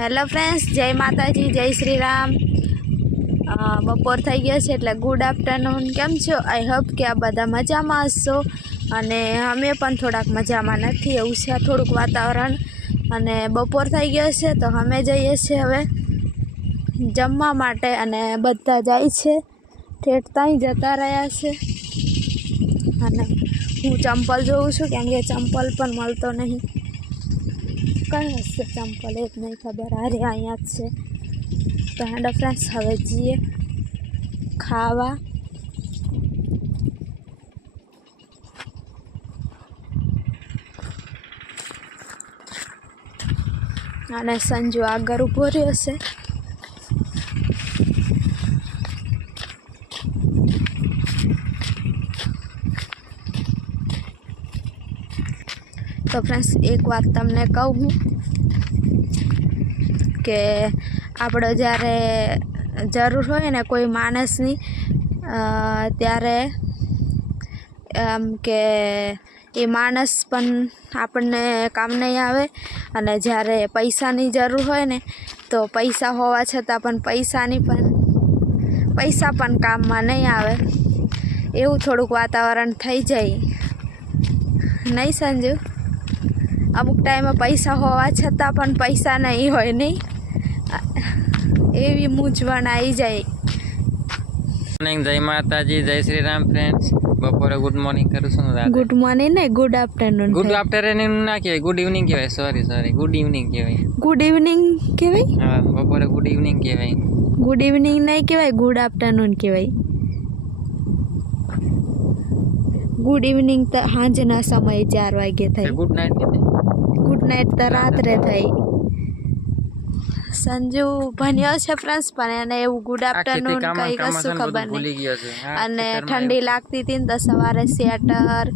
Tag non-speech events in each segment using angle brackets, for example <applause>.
Hello friends જય માતાજી, જય શ્રી રામ બપોર થઈ ગયો છે એટલે ગુડ આફ્ટરનૂન કેમ છો? આઈ હોપ કે આ બધા મજામાં હશો. અને અમે પણ થોડાક મજામાં નથી, એવું છે થોડુંક વાતાવરણ. અને બપોર થઈ ગયો છે તો અમે જઈએ છીએ હવે જમવા માટે અને બધા જાય છે. ઠેઠ ત્યાં જતા રહ્યા છે. અને હું ચંપલ જોઉં છું કેમ કે ચંપલ પણ મળતો નહીં. કઈ હશે ચંપલ એ જ નહીં ખબર, અરે અહીંયા જ છે. તો હેડો ફ્રેન્ડ્સ હવે જઈએ. ખાવા. અને સંજુ આગળ ઊભો રહ્યો છે. તો ફ્રેન્ડ્સ એક વાત તમને કહું હું. કે આપણે જ્યારે જરૂર હોય ને કોઈ માણસની ત્યારે એમ કે એ માણસ પણ આપણને કામ નહીં આવે અને જ્યારે પૈસાની જરૂર હોય ને, તો પૈસા હોવા છતાં પણ પૈસાની પણ, પૈસા પણ કામમાં નહીં આવે. એવું થોડુંક વાતાવરણ થઈ જાય. નહીં સંજુ? અમુક ટાઈમે પૈસા હોવા છતાં પણ પૈસા નહીં હોય, નહીં? એવી મૂંઝવણ આવી જાય. મોર્નિંગ જય માતાજી જય શ્રી રામ ફ્રેન્ડ્સ બપોરે ગુડ મોર્નિંગ કરું છું ગુડ મોર્નિંગ ને ગુડ આફ્ટરનૂન ગુડ આફ્ટરનૂન ના કહેવાય ગુડ ઇવનિંગ કહેવાય. સોરી સોરી ગુડ ઇવનિંગ કહેવાય. ગુડ ઇવનિંગ કહેવાય? હા બપોરે ગુડ ઇવનિંગ કહેવાય. ગુડ ઇવનિંગ નહીં કહેવાય ગુડ આફ્ટરનૂન કહેવાય. ગુડ ઇવનિંગ તો સાંજના સમયે ચાર વાગે થાય. ગુડ નાઇટ ગુડ નાઇટ તો રાત્રે થાય. સંજુ ભણ્યો છે ફ્રેન્ડ્સ પણ એને એવું ગુડ આફ્ટરનૂન કંઈ કશું ખબર નહીં. અને ઠંડી લાગતી હતી ને તો સવારે સ્વેટર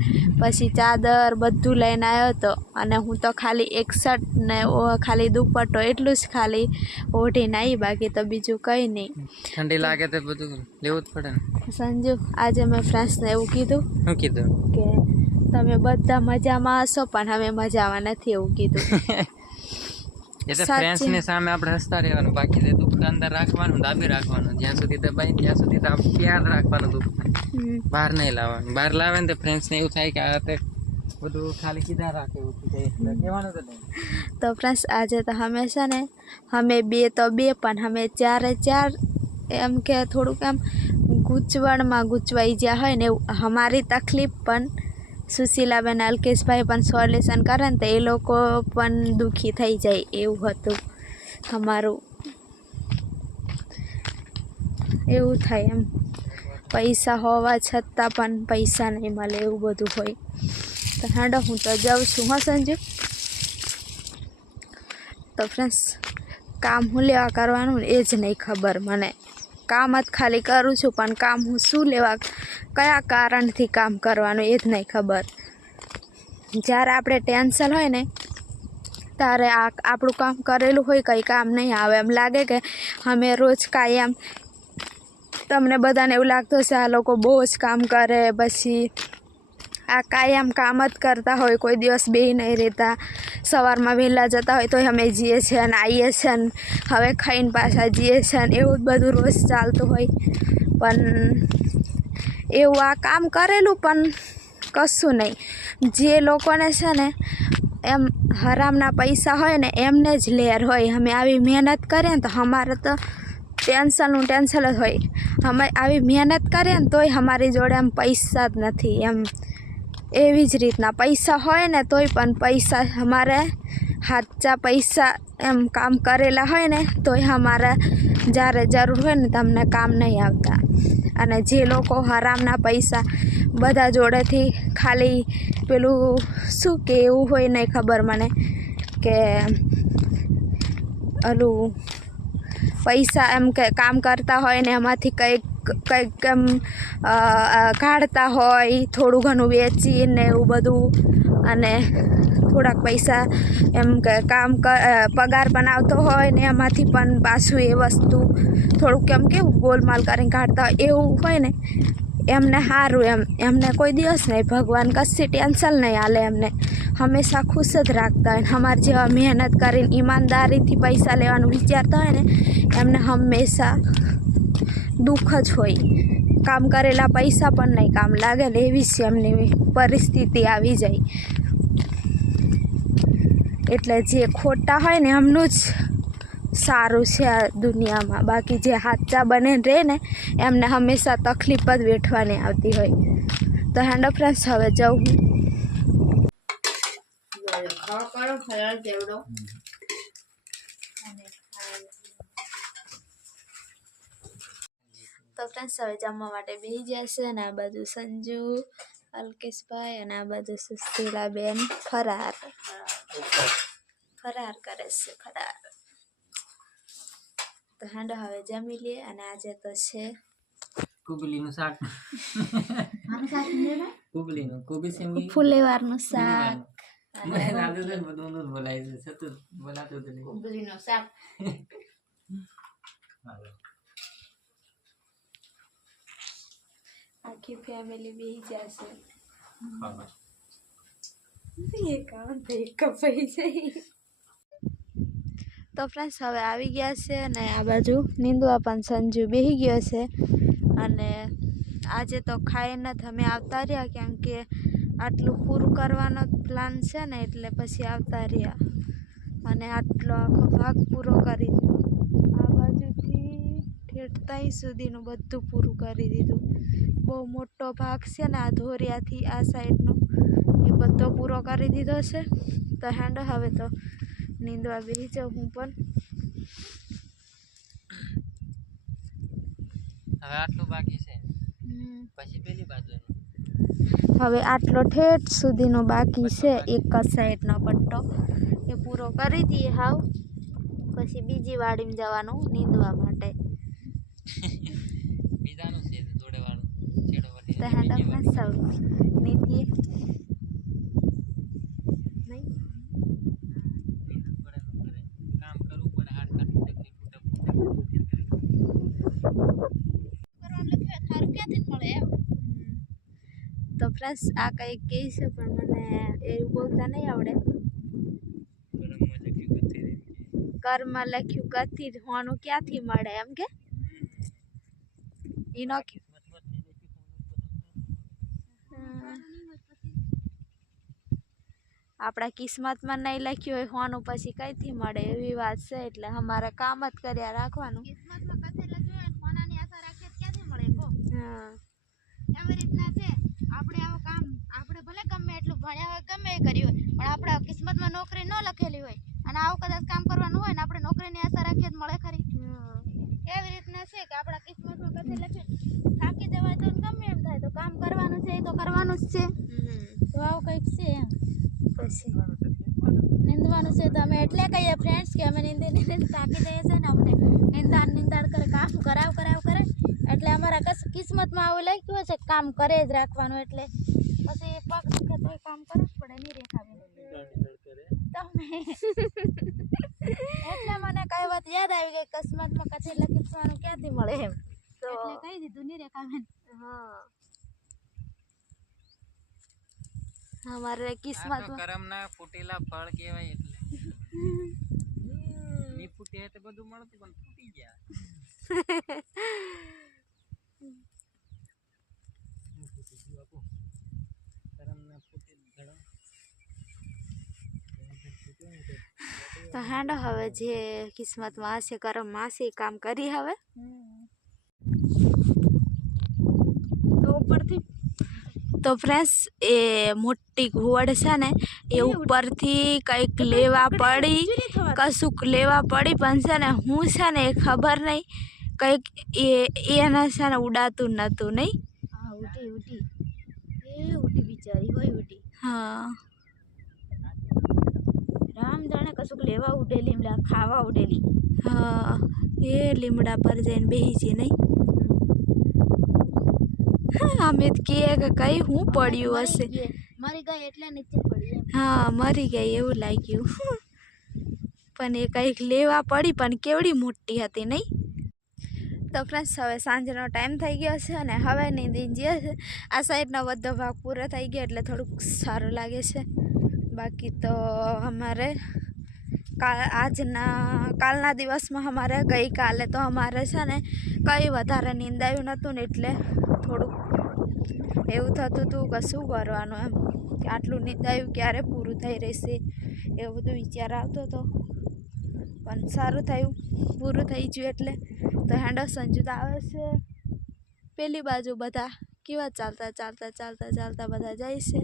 પછી ચાદર બધું લઈને આવ્યો હતો અને હું તો ખાલી એક શર્ટ ને ખાલી દુપટ્ટો એટલું જ ખાલી ઓઢી નાઈ બાકી તો બીજું કંઈ નહીં. ઠંડી લાગે તો બધું લેવું જ પડે ને. સંજુ આજે મેં ફ્રેન્ડ્સને એવું કીધું શું કીધું? કે તમે બધા મજામાં હશો પણ અમે મજામાં નથી એવું કીધું. <laughs> તો. ફ્રેન્ડ્સની સામે આપણે હસતા રહેવાનું બાકી દુઃખ અંદર રાખવાનું દાબી રાખવાનું. જ્યાં સુધી દબાઈ ત્યાં સુધી તો પ્યાર રાખવાનું દુઃખ. બહાર નહીં લાવવાનું. બહાર લાવે ને તો ફ્રેન્ડ્સ ને એવું થાય કે આ તે બધું ખાલી કીધા રાખે એવું એટલે કહેવાનું તો નહીં. તો ફ્રેન્ડ્સ આજે તો હંમેશા ને અમે બે તો બે પણ અમે ચારે ચાર એમ કે થોડુંક એમ ગૂંચવણમાં ગૂંચવાઈ જ્યાં હોય ને એવું અમારી તકલીફ પણ સુશીલાબેન અલ્કેશભાઈ પણ સોલ્યુશન કરે ને તો એ લોકો પણ દુઃખી થઈ જાય એવું હતું અમારું. એવું થાય એમ. પૈસા હોવા છતાં પણ પૈસા નહીં મળે એવું બધું હોય. તો હાડો, હું તો જાઉં છું, હા સંજુ. તો ફ્રેન્ડ્સ કામ હું લેવા કરવાનું એ જ નહીં ખબર મને. કામ જ ખાલી કરું છું, પણ કામ હું શું લેવા, કયા કારણથી કામ કરવાનું એ જ નહીં ખબર. જ્યારે આપણે ટેન્શન હોય ને, ત્યારે આ આપણું કામ કરેલું હોય કંઈ કામ નહીં આવે. એમ લાગે કે અમે રોજ કાયમ તમને બધાને એવું લાગતું હશે, આ લોકો બહુ જ કામ કરે, પછી આ કાયમ કામ જ કરતા હોય, કોઈ દિવસ બે નહીં રહેતા. સવારમાં વહેલા જતા હોય તોય અમે જઈએ છીએ અને આવીએ છીએ ને હવે ખાઈને પાછા જઈએ છીએ ને એવું જ બધું રોજ ચાલતું હોય. પણ એવું આ કામ કરેલું પણ કશું નહીં. જે લોકોને છે ને એમ હરામના પૈસા હોય ને એમને જ લેર હોય. અમે આવી મહેનત કરીએ ને તો અમારે તો ટેન્શનનું ટેન્શન જ હોય. અમે આવી મહેનત કરીએ ને તોય અમારી જોડે એમ પૈસા જ નથી. એમ એવી જ રીતના. પૈસા હોય ને તોય પણ પૈસા અમારે સાચા પૈસા એમ કામ કરેલા હોય ને તોય અમારે જ્યારે જરૂર હોય ને તમને કામ નહીં આવતા. અને જે લોકો હરામના પૈસા બધા જોડેથી ખાલી પેલું શું કે એવું હોય નહીં ખબર મને કે ઓલું પૈસા એમ કે કામ કરતા હોય ને એમાંથી કંઈક કંઈક એમ કાઢતા હોય, થોડું ઘણું વેચીને એવું બધું. અને થોડાક પૈસા એમ કે કામ પગાર પણ આવતો હોય ને એમાંથી પણ પાછું એ વસ્તુ થોડુંક એમ કેવું ગોલમાલ કરીને કાઢતા હોય, એવું હોય ને, એમને સારું એમ. એમને કોઈ દિવસ નહીં, ભગવાન કશી ટેન્શન નહીં હાલે એમને. હંમેશા ખુશ જ રાખતા હોય અમારે જેવા મહેનત કરીને ઈમાનદારીથી પૈસા લેવાનું વિચારતા હોય ને, એમને હંમેશા દુઃખ જ હોય કામ કરેલા પૈસા પણ નહીં કામ લાગે ને એવી જ એમની પરિસ્થિતિ આવી જાય એટલે જે ખોટા હોય ને એમનું જ સારું છે આ દુનિયામાં બાકી જે હાચા બને રહે ને એમને હંમેશા તકલીફ જ વેઠવાની આવતી હોય તો હેન્ડ ફ્રેન્ડ્સ હવે જાઉં હું તો ફ્રેન્ડ્સ હવે જમવા માટે બેસી જશે અને આ બાજુ સંજુ અલ્કેશભાઈ અને આ બાજુ સુશીલાબેન ફરાર. ફરાર કરે છે ફરાર. તો હાંડો હવે જમી લઈએ અને આજે તો છે કુબલીનું શાક. કુબલીનું કુબી સિંગી. ફુલેવારનું શાક. મને લાગે છે ને બધું બોલાય છે સતત બોલાતું જ નહીં. ઉબલીનો શાક. આખી ફેમિલી બેહી જશે. છે તો ફ્રેન્ડ્સ હવે આવી ગયા છે અને આ બાજુ નીંદવા પણ સંજુ બેહી ગયો છે. અને આજે તો ખાઈને નથી અમે આવતા રહ્યા કેમ કે આટલું પૂરું કરવાનો પ્લાન છે ને એટલે પછી આવતા રહ્યા. અને આટલો આખો ભાગ પૂરો કરી દીધો. આ બાજુથી ઠેઠ ત્યાં સુધીનું બધું પૂરું કરી દીધું. બહુ મોટો ભાગ છે ને આ ધોરિયાથી આ સાઈડનો. એ બધો પૂરો કરી દીધો છે. તો હેન્ડ હવે તો નીંદવા બેસી જાઉં હું પણ. હવે આટલું બાકી છે? પછી પેલી બાજુનું હવે આટલો ઠેઠ સુધીનો બાકી છે એક જ સાઈડનો પટ્ટો. એ પૂરો કરી દઈએ હાવ. પછી બીજી વાડીમાં જવાનું નીંદવા માટે <laughs> બીજાનું છે જોડે વાળું છેડો વટી તો હેન્ડ બીજી આપણે સૌ નીંદીએ નહીં નીંદવું પડે ને કરે. કામ કરવું પડે હાડકા તૂટે કે નહીં તૂટે, ફૂટે કે નહીં ફૂટે. તો ફ્રેન્ડ્સ આ કંઈક કહે છે પણ મને એવું બોલતા નહીં આવડે. કર્મ લખ્યું કથી હોવાનું ક્યાંથી મળે એમ કે એ કે કિસ્મતમાં જ નહીં લખ્યું આપણા કિસ્મતમાં નહીં લખ્યું હોય હોવાનું પછી કઈથી મળે એવી વાત છે. એટલે અમારે કામ જ કર્યા રાખવાનું. કિસ્મતમાં કથે લખ્યું હોય સોનાની આશા રાખીએ ક્યાંથી મળે કહો. હા. એવી રીતના છે આપણે આવું કામ આપણે ભલે ગમે એટલું ભણ્યા હોય ગમે એ કર્યું હોય પણ આપણા કિસ્મતમાં નોકરી ન લખેલી હોય અને આવું કદાચ કામ કરવાનું હોય ને આપણે નોકરીની આશા રાખીએ જ મળે ખરી. એવી રીતના છે કે આપણા કિસ્મતમાં કથે લખ્યું થાકી જવાય તો ગમે એમ થાય તો કામ કરવાનું છે એ તો કરવાનું જ છે. તો આવું કંઈક છે એમ. પછી. નિંદવાનું છે તો અમે એટલે કહીએ ફ્રેન્ડ્સ કે અમે નિંદી નિંદી તાકી દઈએ છે ને અમને નિંદાણ નિંદાણ કરે કામ કરાવ કરાવ કરે. એટલે અમારા કસ કિસ્મતમાં આવું લખ્યું છે કે કામ કરે જ રાખવાનું એટલે. પછી પગ દુખે તો કામ કરવું જ પડે નહીં તમે. એટલે મને કઈ વાત યાદ આવી ગઈ કિસ્મતમાં કથે લખવાનું ક્યાંથી મળે એમ. તો એટલે કહી દીધું નહીં રેખાબેન હા. અમારે કિસ્મત કરમ ના કરમના ફૂટેલા ફળ કહેવાય એટલે. ની ફૂટે તો બધું મળતું પણ ફૂટી ગયા. તો. હેન્ડો હવે જે કિસ્મતમાં હશે કરમમાં હશે એ કામ કરી હવે તો ઉપરથી તો ફ્રેન્ડ્સ એ મોટી ઘુવડ છે ને એ ઉપરથી કંઈક લેવા પડી કશુંક લેવા પડી પણ છે ને હું છે ને એ ખબર નહીં કંઈક એ એના છે ને ઉડાતું નહોતું નહીં? હા રામ જાણે કશુંક લેવા ઉડેલી ખાવા ઉડેલી. હા એ લીમડા પર જઈને બેસી છે નહીં? અમે તો કહે કે કઈ હું પડ્યું હશે. મરી ગઈ- એટલે નીચે પડી હા મરી ગઈ એવું લાગ્યું. પણ એ કંઈક લેવા પડી પણ કેવડી મોટી હતી નહીં? તો ફ્રેન્ડ્સ હવે સાંજનો ટાઈમ થઈ ગયો છે અને હવે દિન જે છે આ સાઈડનો બધો ભાગ પૂરો થઈ ગયો એટલે થોડુંક સારું લાગે છે. બાકી તો અમારે આજના કાલના દિવસમાં અમારે ગઈકાલે તો અમારે છે ને કંઈ વધારે નીંદાયું નહોતું ને એટલે થોડુંક એવું થતું હતું કે શું કરવાનું એમ? કે આટલું નિંદાયું ક્યારે પૂરું થઈ રહેશે? એવું બધું વિચાર આવતો હતો પણ સારું થયું. પૂરું થઈ ગયું એટલે તો હેન્ડો સંજુ આવે છે. પેલી બાજુ બધા કેવા ચાલતા ચાલતા ચાલતા ચાલતા બધા જાય છે.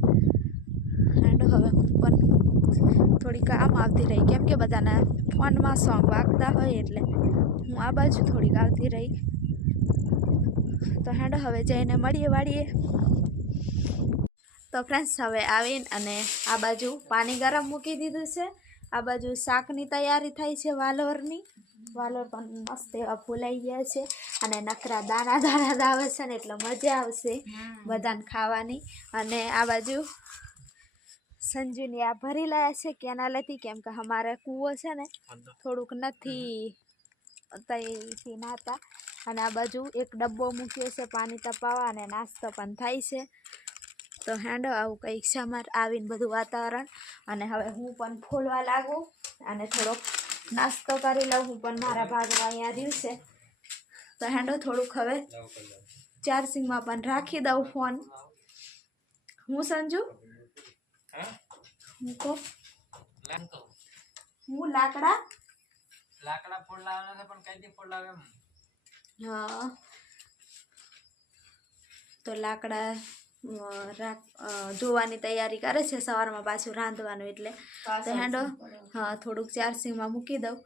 હેન્ડો હવે હું પણ થોડી કામ આવતી રહી. કેમ કે બધાના ફોનમાં સોંગ વાગતા હોય એટલે હું આ બાજુ થોડીક આવતી રહી. તો હેડો હવે જઈને મળીએ વાળીએ તો ફ્રેન્ડ્સ હવે આવીને અને આ બાજુ પાણી ગરમ મૂકી દીધું છે. આ બાજુ શાકની તૈયારી થઈ છે વાલોરની. વાલોર પણ મસ્ત એવા ફૂલાઈ ગયા છે અને નકરા દાણા દાણા દાવે છે ને એટલે મજા આવશે બધાને ખાવાની. અને આ બાજુ સંજુની આ ભરી લાયા છે કેનાલેથી કેમ કે અમારે કૂવો છે ને થોડુંક નથી તઈથી નાતા. અને આ બાજુ એક ડબ્બો મૂક્યો છે પાણી તપાવવા અને નાસ્તો પણ થાય છે. તો હેંડો આવું કંઈક સમાર આવીને બધું વાતાવરણ. અને હવે હું પણ ફોલવા લાગું અને થોડોક નાસ્તો કરી લઉં. હું પણ મારા ભાગમાં અહીંયા છે. તો હેંડો થોડુંક હવે ચાર્જિંગમાં પણ રાખી દઉં ફોન. હું સંજુ? હું કહું હું લાકડા? લાકડા ફોડ લાવવાના છે પણ કઈ દી ફોડ લાવે એમ. હા. તો લાકડા રાખ ધોવાની તૈયારી કરે છે સવારમાં પાછું રાંધવાનું એટલે. તો હેંડો. હા થોડુંક ચાર્જિંગમાં મૂકી દઉં.